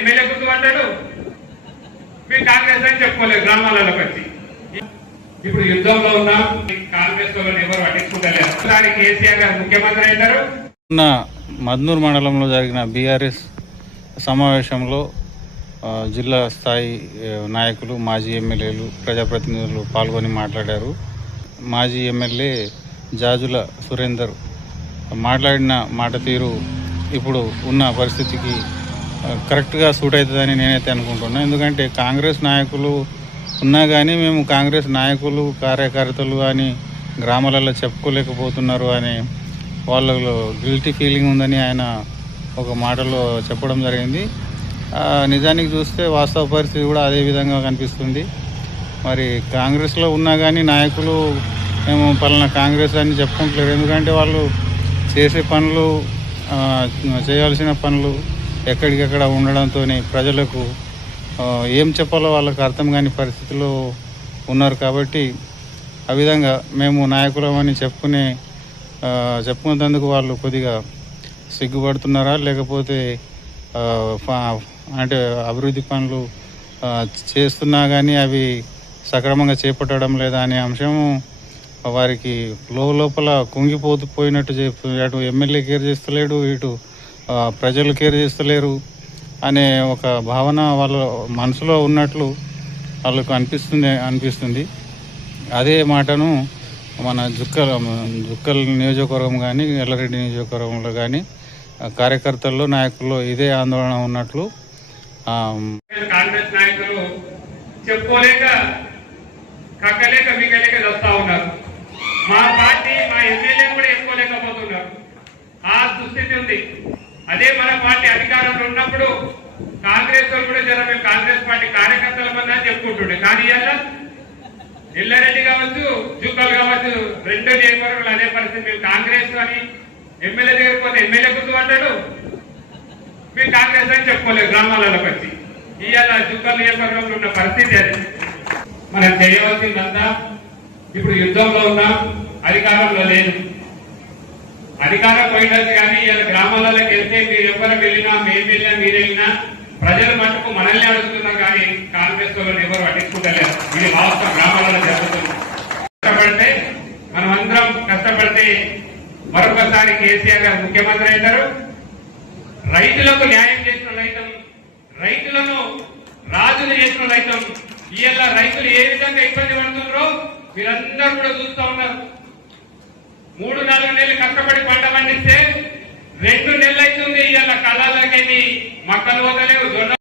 MLA గుర్తుపడ్డాడు, మీరు కాంగ్రెస్ అని చెప్పుకోలేదు గ్రామాలలోకి వచ్చి. ఇప్పుడు యుద్ధంలో ఉన్న కాంగ్రెస్ వాళ్ళని ఎవరు పట్టించుకుంటలేరు. కేసీఆర్ గారు ముఖ్యమంత్రి అయినారు. మద్నూర్ మండలంలో జరిగిన బీఆర్ఎస్ సమావేశంలో జిల్లా స్థాయి నాయకులు, మాజీ ఎమ్మెల్యేలు, ప్రజాప్రతినిధులు పాల్గొని మాట్లాడారు. మాజీ ఎమ్మెల్యే జాజుల సురేందర్ మాట్లాడిన మాట తీరు ఇప్పుడు ఉన్న పరిస్థితికి కరెక్ట్గా సూట్ అవుతుందని నేనైతే అనుకుంటున్నాను. ఎందుకంటే కాంగ్రెస్ నాయకులు ఉన్నా కానీ మేము కాంగ్రెస్ నాయకులు, కార్యకర్తలు అని గ్రామాలలో చెప్పుకోలేకపోతున్నారు అని వాళ్ళలో గిల్టీ ఫీలింగ్ ఉందని ఆయన ఒక మాటలో చెప్పడం జరిగింది. నిజానికి చూస్తే వాస్తవ పరిస్థితి కూడా అదే విధంగా కనిపిస్తుంది. మరి కాంగ్రెస్లో ఉన్నా కానీ నాయకులు మేము పలానా కాంగ్రెస్ అని చెప్పుకుంటలేరు. ఎందుకంటే వాళ్ళు చేసే పనులు, చేయాల్సిన పనులు ఎక్కడికెక్కడ ఉండడంతో ప్రజలకు ఏం చెప్పాలో వాళ్ళకు అర్థం కాని పరిస్థితిలో ఉన్నారు. కాబట్టి ఆ విధంగా మేము నాయకులమని చెప్పుకునేందుకు వాళ్ళు కొద్దిగా సిగ్గుపడుతున్నారా, లేకపోతే అంటే అభివృద్ధి పనులు చేస్తున్నా కానీ అవి సక్రమంగా చేపట్టడం లేదా అనే అంశం వారికి లోపల కుంగిపోయినట్టు అటు ఎమ్మెల్యే కేర్ చేస్తలేడు, ఇటు ప్రజలు కేర్ చేస్తలేరు అనే ఒక భావన వాళ్ళ మనసులో ఉన్నట్లు వాళ్ళకు అనిపిస్తుంది. అదే మాటను మన జుక్కల్ నియోజకవర్గం కానీ, ఎల్లారెడ్డి నియోజకవర్గంలో కానీ కార్యకర్తల్లో, నాయకుల్లో ఇదే ఆందోళన ఉన్నట్లు కాంగ్రెస్ నాయకులు చెప్పుకోలేక కక్కలేక మిగలేక వస్తా ఉన్నారు. మా పార్టీ, మా ఎమ్మెల్యే కూడా చెప్పుకోలేకపోతున్నారు. ఆ దుస్థితి ఉంది. అదే మన పార్టీ అధికారంలో ఉన్నప్పుడు కాంగ్రెస్ వాళ్ళు కూడా జర మేము కాంగ్రెస్ పార్టీ కార్యకర్తల మంది అని చెప్పుకుంటుండే. కానీ ఇలా ఎల్లారెడ్డి కావచ్చు, జుక్కలు కావచ్చు, రెండు నియోజకవర్గాలు అదే పరిస్థితి. మేము కాంగ్రెస్ అని ఎమ్మెల్యే దగ్గరికి పోతే ఎమ్మెల్యే గుర్తుపడ్డాడు, మీరు కాంగ్రెస్ అని చెప్పుకోలేదు గ్రామాలలోకి వచ్చి. ఇవాళ జుక్కల నియోజకవర్గంలో ఉన్న పరిస్థితి అది. మనం చేయవలసిందంతా ఇప్పుడు యుద్ధంలో ఉన్నాం, అధికారంలో లేదు. అధికారం పోయినది కానీ ఇలా గ్రామాలలోకి వెళ్తే మీరు ఎవరు వెళ్ళినా, మేము వెళ్ళినా, మీరు వెళ్ళినా ప్రజలు మటుకు మనల్ని అడుగుతున్నారు. కానీ కాంగ్రెస్ వాళ్ళని ఎవరు పట్టించుకుంటలేరు. ఇది వాస్తవం, గ్రామాలలో జరుగుతుంది. కష్టపడితే మనం అందరం కష్టపడితే మరొకసారి కేసీఆర్ గారు ముఖ్యమంత్రి అవుతారు. రైతులకు న్యాయం చేసిన రైతం, రైతులను రాజులు చేసిన రైతం. ఇవాళ రైతులు ఏ విధంగా ఇబ్బంది పడుతున్నారో మీరందరూ కూడా చూస్తూ ఉన్నారు. 3-4 నెలలు కష్టపడి పంట పండిస్తే 2 నెలలు అవుతుంది. ఇవాళ కళ్ళకి మొక్కలు పోతలేవు, జొన్న